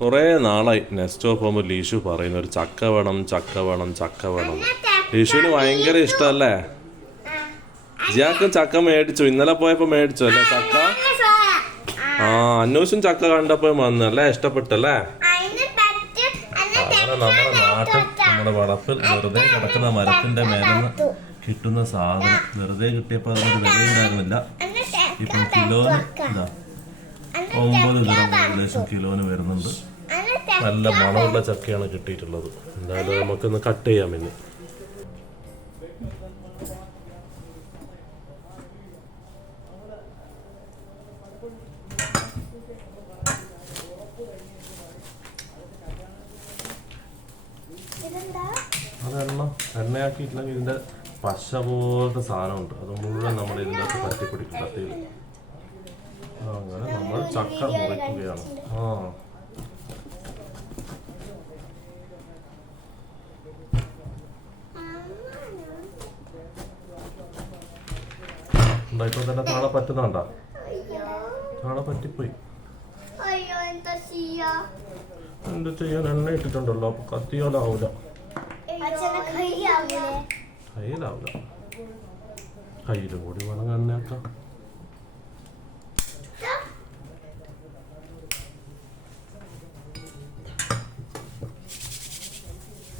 കുറേ നാളായി നെക്സ്റ്റ് പോകുമ്പോൾ ലീഷു പറയുന്ന ഒരു ചക്ക വേണം ചക്ക വേണം ചക്ക വേണം. ലീഷുവിന് ഭയങ്കര ഇഷ്ടമല്ലേ? ജിയാക്കും ചക്ക മേടിച്ചു, ഇന്നലെ പോയപ്പോ മേടിച്ചു അല്ലേ ചക്ക? ആ, അന്വേഷും ചക്ക കണ്ടപ്പോ വന്നല്ലേ, ഇഷ്ടപ്പെട്ടല്ലേ? അങ്ങനെ നമ്മുടെ നാട്ടിൽ നമ്മുടെ വളപ്പിൽ വെറുതെ കിടക്കുന്ന മരത്തിന്റെ മേലെന്ന് കിട്ടുന്ന സാധനം വെറുതെ കിട്ടിയപ്പോൾ അതിനൊരു വില ഉണ്ടായിരുന്നില്ല. ഇപ്പം കിലോന് ഇതാ 9 ഗ്രാം ഏകദേശം കിലോന് വരുന്നുണ്ട്. നല്ല മണമുള്ള ചക്കയാണ് കിട്ടിയിട്ടുള്ളത്. എന്തായാലും നമുക്കൊന്ന് കട്ട് ചെയ്യാം ഇന്ന്. എണ്ണയാക്കിയിട്ടില്ലെങ്കിൽ ഇതിന്റെ പശ പോലത്തെ സാധനമുണ്ട്, അത് മുഴുവൻ നമ്മൾ ഇതിൻ്റെ അകത്ത് പറ്റിപ്പിടിക്കും കത്തിയിൽ. അങ്ങനെ നമ്മൾ ചക്ക മുറിക്കുകയാണ്. ഇപ്പൊ തന്നെ താളെ പറ്റുന്നുണ്ടാ? താളെ പറ്റിപ്പോയി. എന്ത് ചെയ്യാൻ, എണ്ണ ഇട്ടിട്ടുണ്ടല്ലോ, അപ്പൊ കത്തിയോലാവൂല. കയ്യിലാവില്ല, കയ്യിലും കൂടി വേണം എണ്ണയാക്കാം.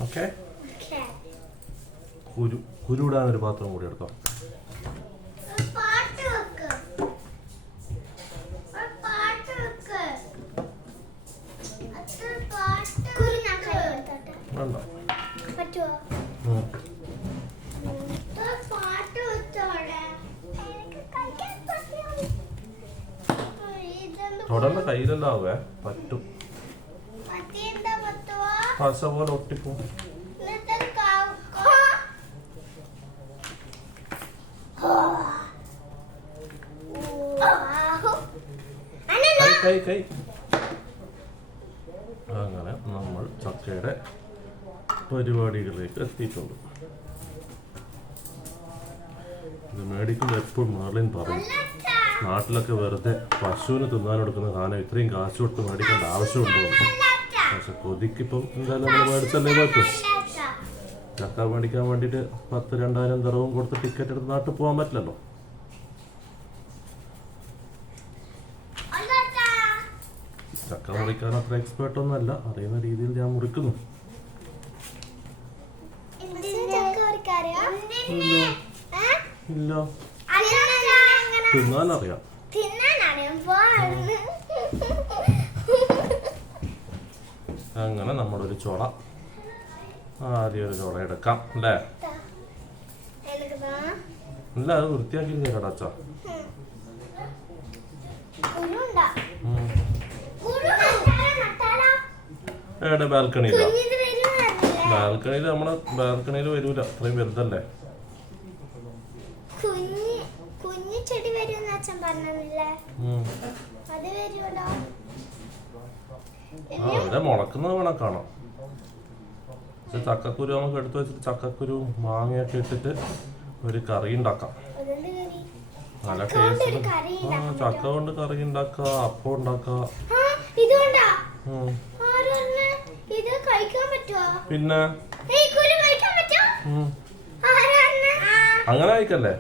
ഓക്കെ, കുരുവിടാനൊരു പാത്രം കൂടി എടുക്കാം. തുടർന്ന് കയ്യിലല്ലാവേ പറ്റും, പശ പോലെ ഒട്ടിപ്പോ. കൈ അങ്ങനെ നമ്മൾ ചക്കയുടെ പരിപാടികളിലേക്ക് എത്തിയിട്ടുണ്ട്. ഇത് മേടിക്കുമ്പോൾ എപ്പോഴും മെർലിൻ പറയും, നാട്ടിലൊക്കെ വെറുതെ പശുവിന് തിന്നാനെടുക്കുന്ന സാധനം ഇത്രയും കാശ് കൊടുത്ത് മേടിക്കേണ്ട ആവശ്യമുണ്ടോ? പക്ഷെ കൊതിക്കിപ്പം എന്തായാലും നമ്മൾ മേടിച്ചല്ലേ പറ്റും. ചക്ക മേടിക്കാൻ വേണ്ടിയിട്ട് 10,000-2,000 ദിർഹം കൊടുത്ത് ടിക്കറ്റ് എടുത്ത് നാട്ടിൽ പോകാൻ പറ്റില്ലല്ലോ. ചക്ക മുറിക്കാൻ അത്ര എക്സ്പേർട്ട് ഒന്നും അല്ല, അറിയുന്ന രീതിയിൽ ഞാൻ മുറിക്കുന്നു. ഇല്ല, തിന്നാനറിയാം. അങ്ങനെ നമ്മളൊരു ചുള, ആദ്യം ഒരു ചുള എടുക്കാം അല്ലേ? അല്ല, അത് വൃത്തിയാക്കി കടാച്ച. എവിടെ? ബാൽക്കണിയിലോ? ബാൽക്കണിയിൽ നമ്മളെ ബാൽക്കണിയിൽ വരൂല, അത്രയും വലുതല്ലേ. അവിടെ മുളക്കുന്നത് വേണം കാണാം. പക്ഷെ ചക്കക്കുരു നമുക്ക് എടുത്തു വെച്ചിട്ട് ചക്കക്കുരു മാങ്ങയൊക്കെ ഇട്ടിട്ട് ഒരു കറി ഉണ്ടാക്കാം. നല്ല ടേസ്റ്റ്. ചക്ക കൊണ്ട് കറി ഉണ്ടാക്കാം, അപ്പം ഉണ്ടാക്കാം. പിന്നെ അങ്ങനെ കഴിക്കല്ലേ?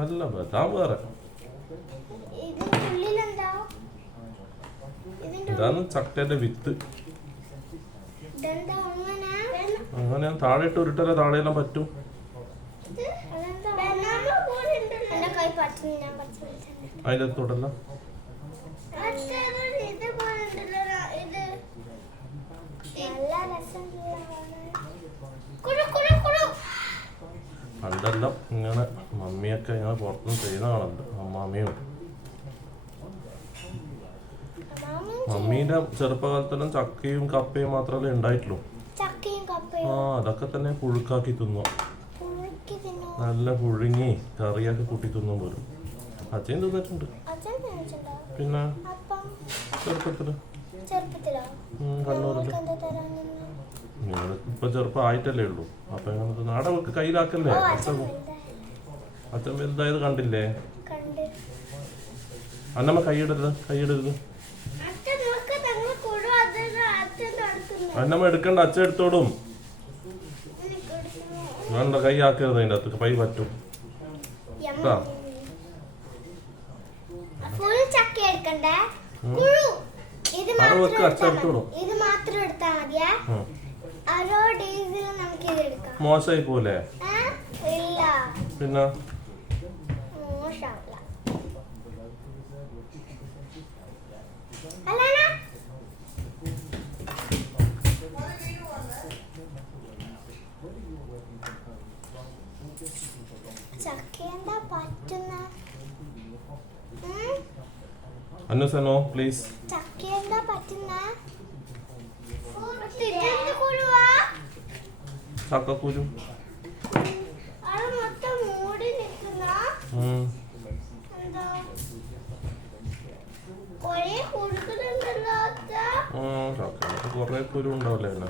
അല്ല, ബദാം വേറെ. ഇതാണ് ചക്കന്റെ വിത്ത്. അങ്ങനെ താഴെ ഇട്ട് ഉരുട്ടല്ലേ താഴെയെല്ലാം പറ്റും. അതിന്റെ തൊട്ടല്ല പണ്ടെല്ലാം ഇങ്ങനെ മമ്മിയൊക്കെ ഇങ്ങനെ പുറത്തുനിന്ന് ചെയ്യുന്ന കാണുന്നുണ്ട്. അമ്മാമ്മയും മമ്മീന്റെ ചെറുപ്പകാലത്തെല്ലാം ചക്കയും കപ്പയും മാത്രമല്ലേ ഉണ്ടായിട്ടുള്ളൂ. അതൊക്കെ തന്നെ പുഴുക്കാക്കി തിന്നു, നല്ല പുഴുങ്ങി കറിയാക്കി കൂട്ടി തിന്നും പോലും. അച്ഛൻ തിന്നിട്ടുണ്ട്. പിന്നെ ചെറുപ്പത്തില് കണ്ണൂരില്. നിങ്ങൾ ഇപ്പൊ ചെറുപ്പം ആയിട്ടല്ലേ ഉള്ളൂ, അപ്പൊ നാടെ കയ്യിലാക്കല്ലേ. അച്ഛൻ വലുതായത് കണ്ടില്ലേ? അന്നമ്മ കൈയിടരുത്. അന്നമ്മ എടുക്കണ്ട, അച്ഛൻ എടുത്തോടും. വേണ്ട, കൈ ആക്കരുത് അതിൻ്റെ അകത്ത്, കൈ പറ്റും. മോശമായി പോലെ പിന്നെ അന്നുസനോ പ്ലീസ്. ചക്കക്കുരു കൊറേ കുരു ഉണ്ടാവില്ലേ?